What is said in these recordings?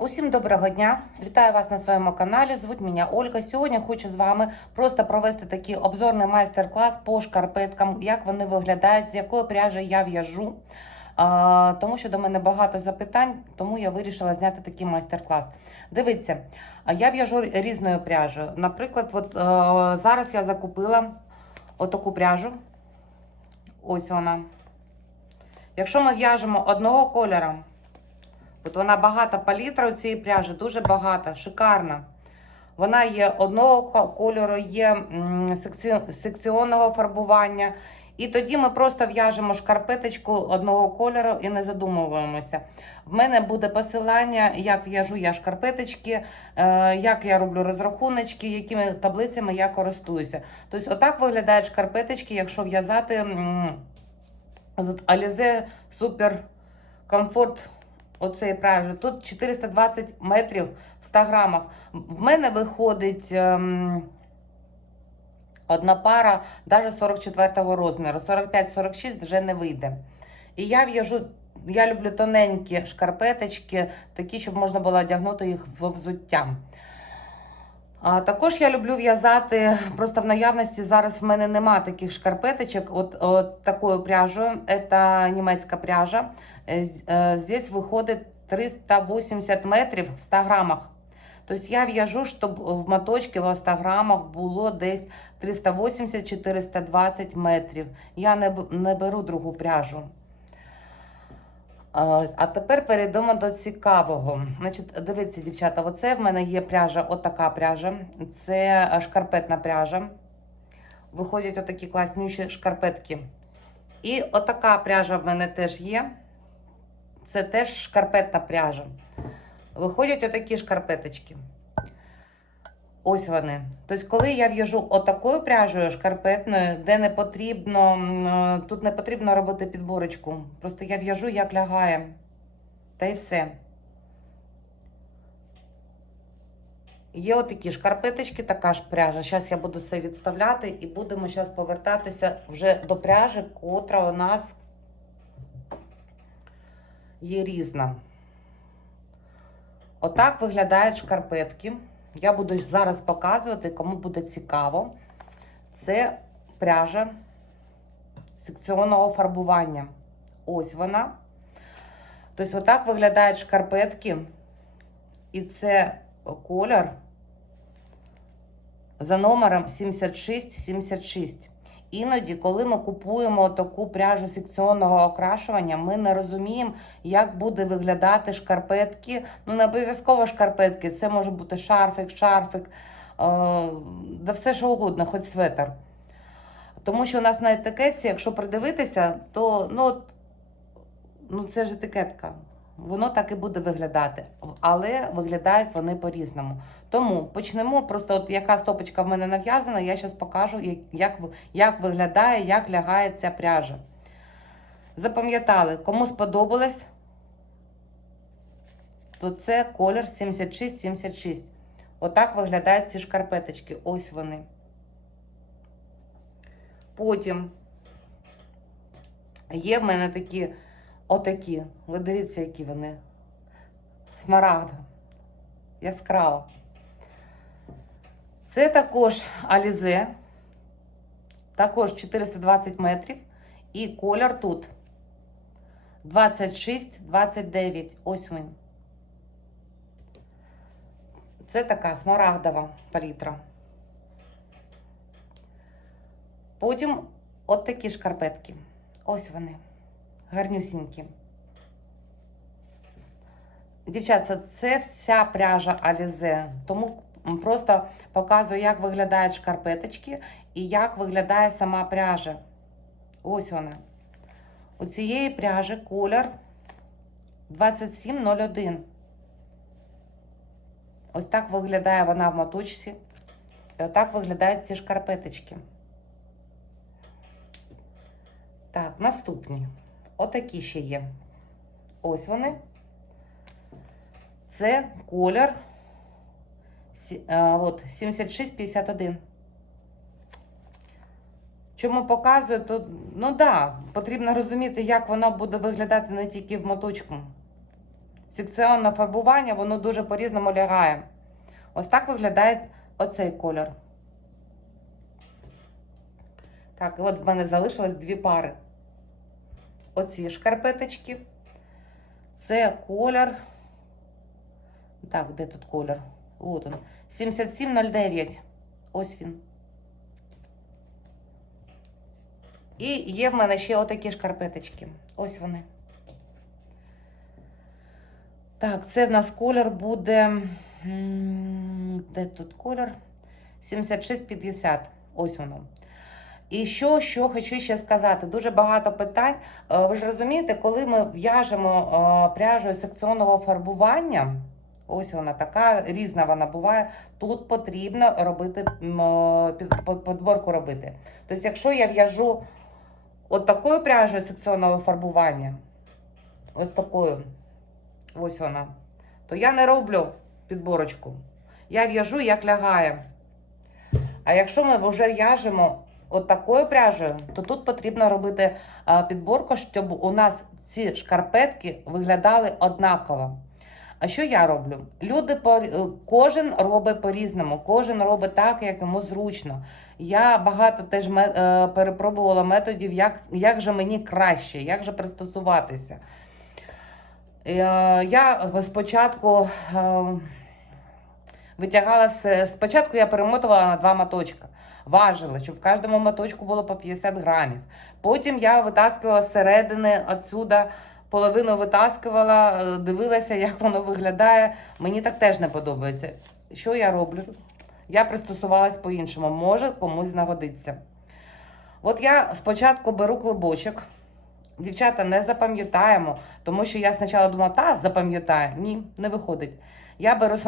Усім доброго дня! Вітаю вас на своєму каналі. Звуть мене Ольга. Сьогодні хочу з вами просто провести такий обзорний майстер-клас по шкарпеткам, як вони виглядають, з якої пряжі я в'яжу. Тому що до мене багато запитань, тому я вирішила зняти такий майстер-клас. Дивіться, я в'яжу різною пряжею. Наприклад, от, е, зараз я закупила отаку пряжу. Ось вона. Якщо ми в'яжемо одного кольору, От вона багата палітра у цієї пряжі, дуже багата, шикарна. Вона є одного кольору, є секціонного фарбування. І тоді ми просто в'яжемо шкарпеточку одного кольору і не задумуємося. В мене буде посилання, як в'яжу я шкарпеточки, е, як я роблю розрахуночки, якими таблицями я користуюся. Тобто, отак виглядають шкарпеточки, якщо в'язати м, з от Super Comfort. Тут 420 метрів в 100 грамах. В мене виходить ем, одна пара навіть 44-го розміру. 45-46 вже не вийде. І я в'яжу, я люблю тоненькі шкарпеточки, такі, щоб можна було одягнути їх в взуття. А також я люблю в'язати, просто в наявності зараз в мене нема таких шкарпеточок. От, от такою пряжею, це німецька пряжа. Е, е, Здесь виходить 380 метрів в 100 грамах. Тобто я в'яжу, щоб в моточки в 100 грамах було десь 380-420 метрів. Я не беру другу пряжу. А тепер перейдемо до цікавого. Значить, дивіться, дівчата, оце в мене є пряжа, отака пряжа. Це е, шкарпетна пряжа. Виходять отакі класнючі шкарпетки. І отака пряжа в мене теж є. Це теж шкарпетна пряжа. Виходять отакі шкарпеточки. Ось вони. Тобто, коли я в'яжу отакою пряжею шкарпетною, де не потрібно, е, тут не потрібно робити підборочку. Просто я в'яжу, як лягає. Та й все. Є отакі шкарпеточки, така ж пряжа. Зараз я буду це відставляти і будемо зараз повертатися вже до пряжі, котра у нас є різна. Отак виглядають шкарпетки. Я буду зараз показувати, кому буде цікаво. Це пряжа секціонного фарбування. Ось вона. Тобто, отак виглядають шкарпетки. І це колір за номером 7676. Іноді, коли ми купуємо таку пряжу секціонного окрашування, ми не розуміємо, як буде виглядати шкарпетки. Ну, не обов'язково шкарпетки, це може бути шарфик, шарфик, е, да все що угодно, хоч светр. Тому що у нас на етикетці, якщо придивитися, то ну, ну це ж етикетка. Воно так і буде виглядати, але виглядають вони по-різному. Тому почнемо. Просто от яка стопочка в мене нав'язана, я зараз покажу, як, як, виглядає, як лягає ця пряжа. Запам'ятали, кому сподобалось, то це колір 76-76. Отак виглядають ці шкарпеточки. Ось вони. Потім є в мене такі отакі. Ви дивіться, які вони. Смарагда. Яскраво. Це також Alize. Також 420 метрів. І колір тут 26-29. Ось він. Це така смарагдова палітра. Потім от такі шкарпетки. Ось вони. Гарнюсінькі. Дівчата, це вся пряжа Alize. Тому просто показую, як виглядають шкарпеточки і як виглядає сама пряжа. Ось вона. У цієї пряжі колір 2701. Ось так виглядає вона в моточці. І отак виглядають ці шкарпеточки. Так, наступні. Отакі ще є. Ось вони. Це колір а, от, 7651. Чому показую, то ну да, потрібно розуміти, як воно буде виглядати не тільки в моточку. секціонне фарбування, воно дуже по-різному лягає. Ось так виглядає оцей колір. Так, от в мене залишилось дві пари. Оці шкарпеточки. Це колір. Так, де тут колір? От він. 7709. Ось він. І є в мене ще отакі шкарпеточки. Ось вони. Так, це в нас колір буде. Де тут колір? 7650. Ось воно. І що, що хочу ще сказати, дуже багато питань. Е, Ви ж розумієте, коли ми в'яжемо е, пряжею секціонного фарбування, ось вона така, різна вона буває. Тут потрібно робити е, подборку робити. Тобто, якщо я в'яжу от такою пряжею секціонного фарбування, ось такою, ось вона, то я не роблю підборочку. Я в'яжу, як лягає. А якщо ми вже в'яжемо от такою пряжею, то тут потрібно робити підборку, щоб у нас ці шкарпетки виглядали однаково. А що я роблю? Люди по кожен робить по-різному, кожен робить так, як йому зручно. Я багато теж е, перепробувала методів, як, як же мені краще, як же пристосуватися. Е, Я спочатку е, витягала спочатку я перемотувала на два моточка. Важила, щоб в кожному моточку було по 50 грамів. Потім я витаскувала з середини отсюда, половину витаскувала, е, дивилася, як воно виглядає. Мені так теж не подобається. Що я роблю? Я пристосувалась по-іншому. Може комусь знагодиться. От я спочатку беру клубочок. Дівчата, не запам'ятаємо, тому що я спочатку думала, та запам'ятаю. Ні, не виходить. Я беру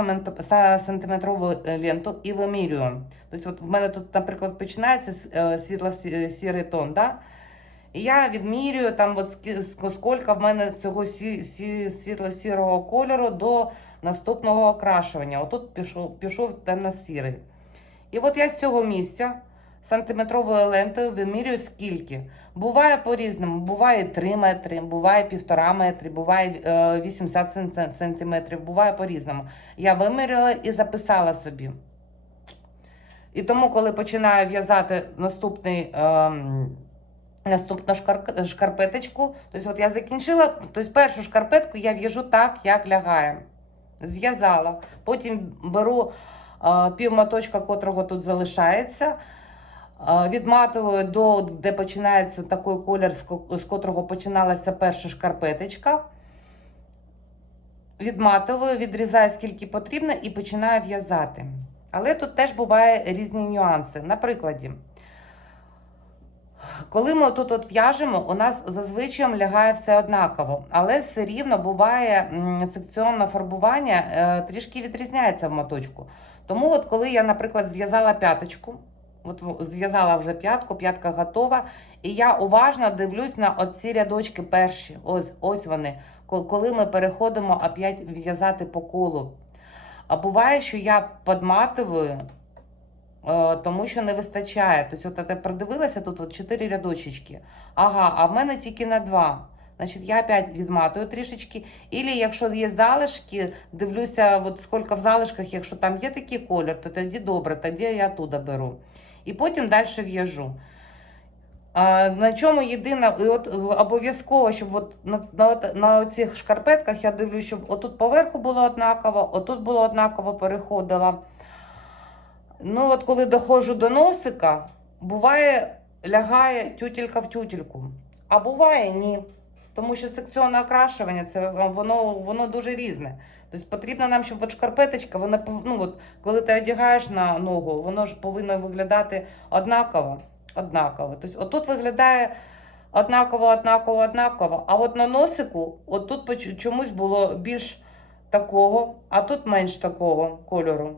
сантиметрову е, ленту і вимірюю. Тобто, от в мене тут, наприклад, починається е, світло-сірий тон, да? І я відмірюю там, от скільки в мене цього сі, сі, світло-сірого кольору до наступного окрашування. Отут пішов, пішов темно-сірий. І от я з цього місця сантиметровою лентою вимірюю скільки. Буває по-різному. Буває 3 метри, буває 1,5 метри, буває е, 80 сен- сантиметрів, буває по-різному. Я виміряла і записала собі. І тому, коли починаю в'язати наступний. ем, Наступну шкар... шкарпеточку. Тобто, от я закінчила, тобто першу шкарпетку я в'яжу так, як лягає. Зв'язала. Потім беру е, пів моточка, котрого тут залишається. Е, Відматую до де починається такий колір, з котрого починалася перша шкарпеточка. Відматую, відрізаю скільки потрібно і починаю в'язати. Але тут теж буває різні нюанси. Наприклад, коли ми тут от в'яжемо, у нас зазвичай лягає все однаково, але все рівно буває секціонне фарбування е, трішки відрізняється в моточку. Тому, от коли я, наприклад, зв'язала п'яточку, от зв'язала вже п'ятку, п'ятка готова, і я уважно дивлюсь на оці рядочки перші. Ось, ось вони. Коли ми переходимо опять в'язати по колу. А буває, що я подматую, е, тому що не вистачає. Тобто, от я продивилася тут от 4 рядочечки. Ага, а в мене тільки на 2. Значить, я опять відматую трішечки. Ілі, якщо є залишки, дивлюся, от скільки в залишках, якщо там є такий колір, то тоді добре, тоді я туди беру. І потім далі в'яжу. На чому єдине, і от е, обов'язково, щоб от на, на, на цих шкарпетках я дивлюсь, щоб отут поверху було однаково, отут було однаково переходила. Ну, от коли доходжу до носика, буває, лягає тютелька в тютельку. А буває ні. Тому що секціонне окрашування це воно, воно дуже різне. Тобто потрібно нам, щоб от шкарпеточка, вона ну, от, коли ти одягаєш на ногу, воно ж повинно виглядати однаково. однаково. Тобто, отут виглядає однаково, однаково, однаково. А от на носику, от тут чомусь було більш такого, а тут менш такого кольору.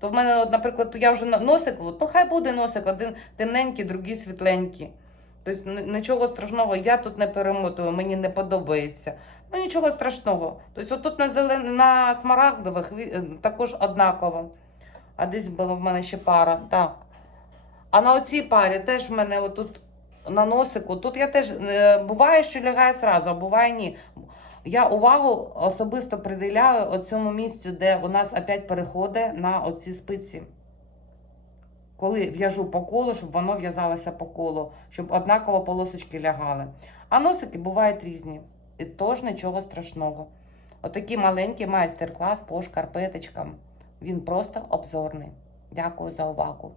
То в мене, наприклад, я вже носик, ну хай буде носик, один темненький, другий світленький. Тобто нічого страшного, я тут не перемотую, мені не подобається. Ну нічого страшного. Тобто отут на зелен... на смарагдових е, також однаково. А десь була в мене ще пара. Так. А на оцій парі теж в мене отут на носику. Тут я теж е, буває, що лягає зразу, а буває ні. Я увагу особисто приділяю оцьому місцю, де у нас опять переходить на оці спиці. Коли в'яжу по колу, щоб воно в'язалося по колу, щоб однаково полосочки лягали. А носики бувають різні. І тож нічого страшного. Отакий маленький майстер-клас по шкарпеточкам. Він просто обзорний. Дякую за увагу.